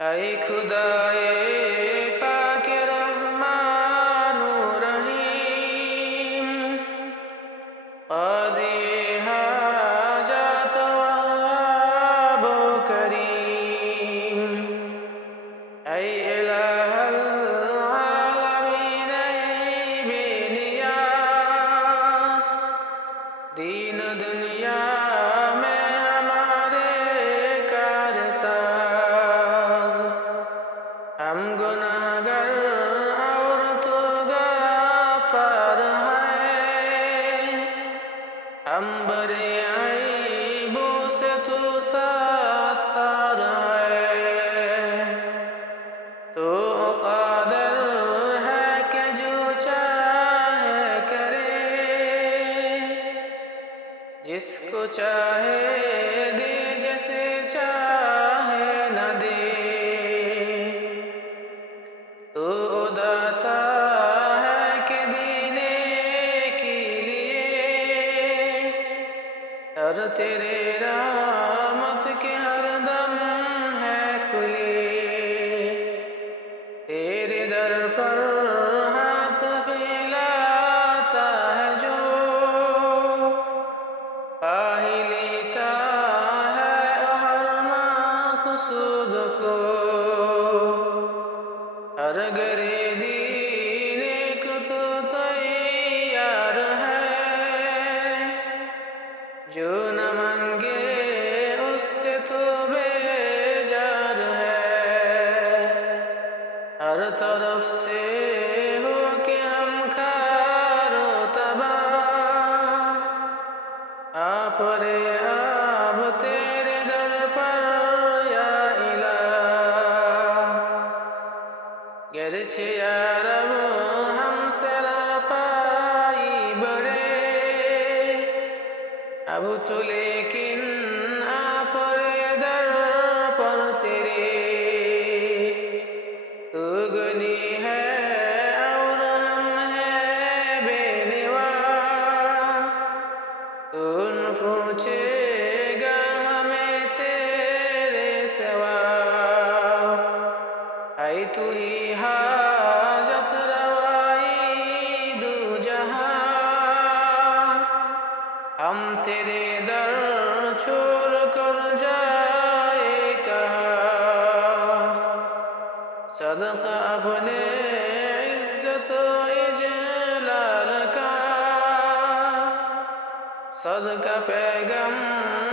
اے خدائے پاک رحمان و رحیم، قاضی حاجات وہاب و کریم، اے الہ العالمین اے بے نیاز، دین و دنیا میں ہمارے کارساز، ہم گناہگر اور تو غفار ہے، ہم برے عیبوں سے تو ستار ہے، تو قادر ہے کہ جو چاہے کرے، جس کو چاہے دے جسے چاہے نہ دے، تو داتا ہے کہ دینے کے لیے ہر تیرے رحمت کے ہر دم ہے کھلے، تیرے در پر ہاتھ پھیلاتا ہے جو، پا ہی لیتا ہے ہر مقصود کو، ہر گرے دین ایک تو تیار ہے، جو نہ مانگے اس سے تو بیزار ہے، ہر طرف سے ہو کہ ہم خار و تباہ، آپ رے آب تیرے در پر یا الہ، گرچہ یا رب ہم سراپائی بڑے، اب تو لیکن آپ رے در پر تیرے، تو غنی ہے اور ہم ہیں بے نوا، کون پوچھے گا ہمیں تیرے سوا، اے تو ہی حاجت روائی دو جہاں، ہم تیرے در چھوڑ کر جائے کہاں، صدقہ اپنے عزت و اجلال کا، صدقہ پیغمبر